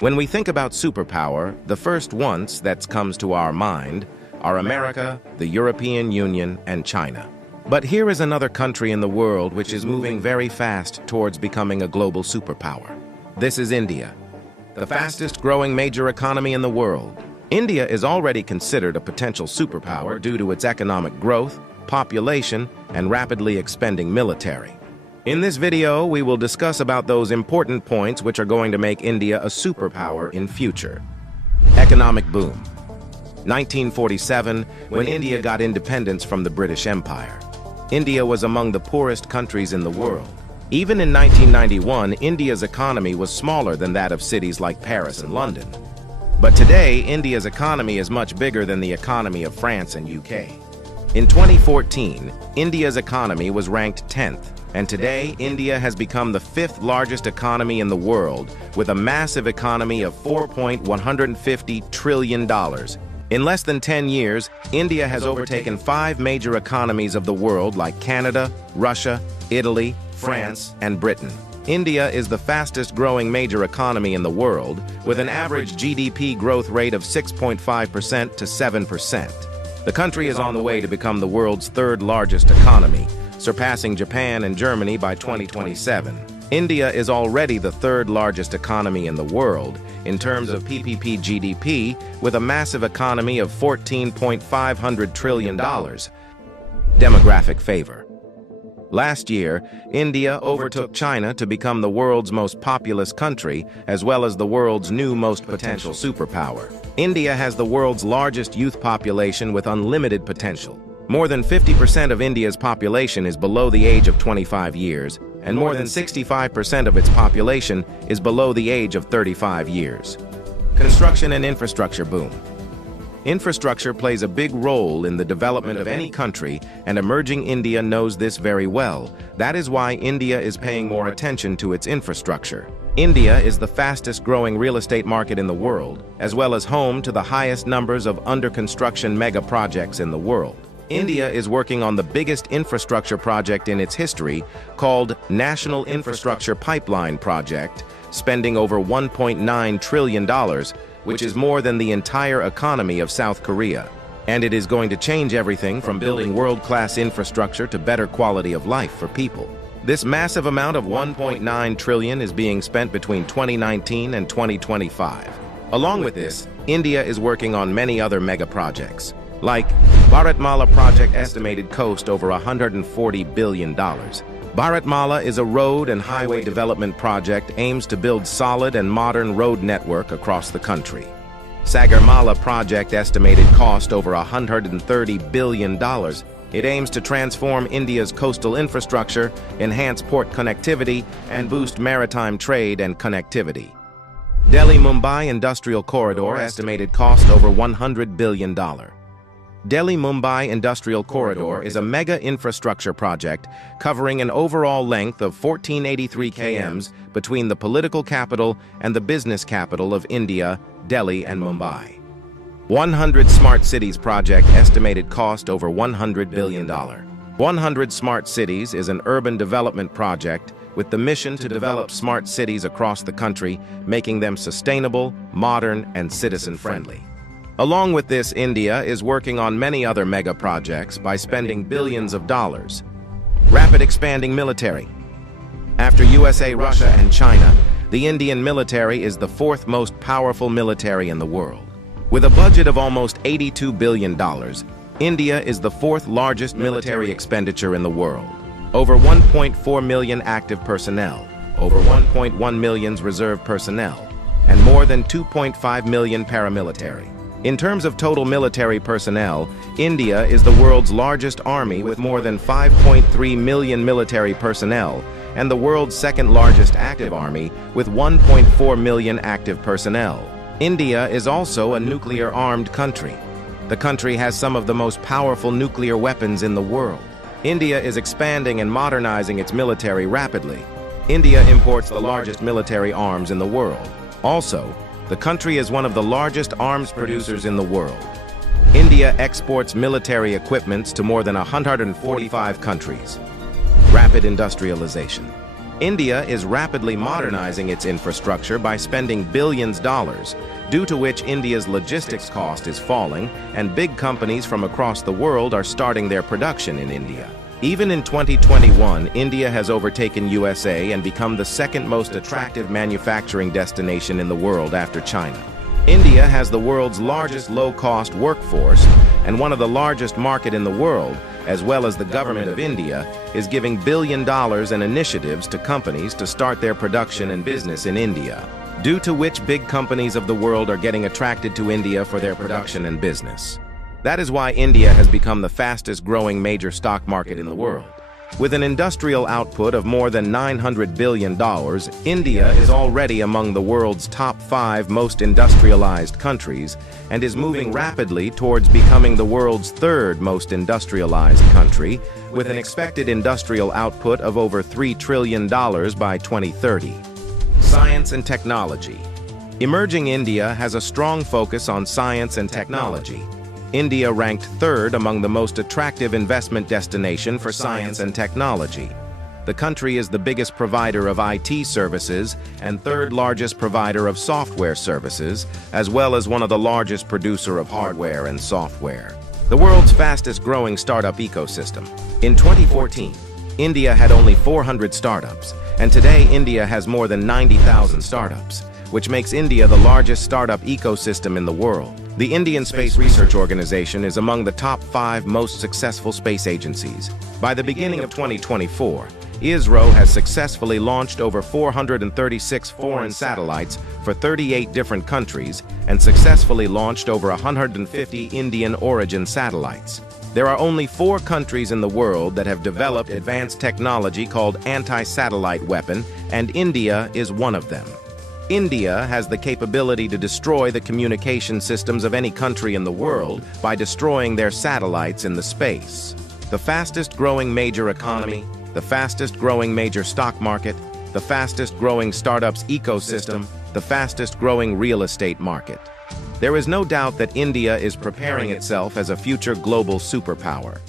When we think about superpower, the first ones that comes to our mind are America, the European Union, and China. But here is another country in the world which is moving very fast towards becoming a global superpower. This is India, the fastest growing major economy in the world. India is already considered a potential superpower due to its economic growth, population, and rapidly expanding military. In this video, we will discuss about those important points which are going to make India a superpower in future. Economic boom. 1947, when India got independence from the British Empire. India was among the poorest countries in the world. Even in 1991, India's economy was smaller than that of cities like Paris and London. But today, India's economy is much bigger than the economy of France and UK. In 2014, India's economy was ranked 10th, and today India has become the 5th largest economy in the world, with a massive economy of $4.150 trillion. In less than 10 years, India has overtaken 5 major economies of the world like Canada, Russia, Italy, France, and Britain. India is the fastest growing major economy in the world, with an average GDP growth rate of 6.5% to 7%. The country is on the way to become the world's 3rd largest economy, surpassing Japan and Germany by 2027. India is already the 3rd largest economy in the world in terms of PPP GDP, with a massive economy of $14.5 trillion. Demographic favor. Last year, India overtook China to become the world's most populous country, as well as the world's new most potential superpower. India has the world's largest youth population with unlimited potential. More than 50% of India's population is below the age of 25 years, and more than 65% of its population is below the age of 35 years. Construction and infrastructure boom. Infrastructure plays a big role in the development of any country, and emerging India knows this very well. That is why India is paying more attention to its infrastructure. India is the fastest growing real estate market in the world, as well as home to the highest numbers of under-construction mega projects in the world. India is working on the biggest infrastructure project in its history, called National Infrastructure Pipeline Project, spending over $1.9 trillion, which is more than the entire economy of South Korea. And it is going to change everything from building world-class infrastructure to better quality of life for people. This massive amount of $1.9 trillion is being spent between 2019 and 2025. Along with this, India is working on many other mega projects, like Bharatmala project estimated cost over $140 billion. Bharatmala is a road and highway development project aims to build solid and modern road network across the country. Sagarmala project estimated cost over $130 billion. It aims to transform India's coastal infrastructure, enhance port connectivity, and boost maritime trade and connectivity. Delhi-Mumbai Industrial Corridor estimated cost over $100 billion. Delhi-Mumbai Industrial Corridor is a mega infrastructure project covering an overall length of 1483 km between the political capital and the business capital of India, Delhi and Mumbai. 100 Smart Cities project estimated cost over $100 billion. 100 Smart Cities is an urban development project with the mission to develop smart cities across the country, making them sustainable, modern, and citizen-friendly. Along with this, India is working on many other mega projects by spending billions of dollars. Rapid expanding military. After USA, Russia, and China, the Indian military is the 4th most powerful military in the world. With a budget of almost $82 billion, India is the 4th largest military expenditure in the world. Over 1.4 million active personnel, over 1.1 million reserve personnel, and more than 2.5 million paramilitary. In terms of total military personnel, India is the world's largest army with more than 5.3 million military personnel, and the world's 2nd largest active army with 1.4 million active personnel. India is also a nuclear-armed country. The country has some of the most powerful nuclear weapons in the world. India is expanding and modernizing its military rapidly. India imports the largest military arms in the world. Also, the country is one of the largest arms producers in the world. India exports military equipment to more than 145 countries. Rapid industrialization. India is rapidly modernizing its infrastructure by spending billions of dollars, due to which India's logistics cost is falling and big companies from across the world are starting their production in India. Even in 2021, India has overtaken USA and become the second most attractive manufacturing destination in the world after China. India has the world's largest low-cost workforce and one of the largest market in the world, as well as the government of India is giving billion dollars in initiatives to companies to start their production and business in India, due to which big companies of the world are getting attracted to India for their production and business. That is why India has become the fastest growing major stock market in the world. With an industrial output of more than $900 billion, India is already among the world's top 5 most industrialized countries and is moving rapidly towards becoming the world's 3rd most industrialized country, with an expected industrial output of over $3 trillion by 2030. Science and technology. Emerging India has a strong focus on science and technology. India ranked 3rd among the most attractive investment destination for science and technology. The country is the biggest provider of IT services and 3rd largest provider of software services, as well as one of the largest producer of hardware and software. The world's fastest growing startup ecosystem. In 2014, India had only 400 startups, and today India has more than 90,000 startups, which makes India the largest startup ecosystem in the world. The Indian Space Research Organization is among the top 5 most successful space agencies. By the beginning of 2024, ISRO has successfully launched over 436 foreign satellites for 38 different countries and successfully launched over 150 Indian origin satellites. There are only 4 countries in the world that have developed advanced technology called anti-satellite weapon, and India is one of them. India has the capability to destroy the communication systems of any country in the world by destroying their satellites in the space. The fastest growing major economy, the fastest growing major stock market, the fastest growing startups ecosystem, the fastest growing real estate market. There is no doubt that India is preparing itself as a future global superpower.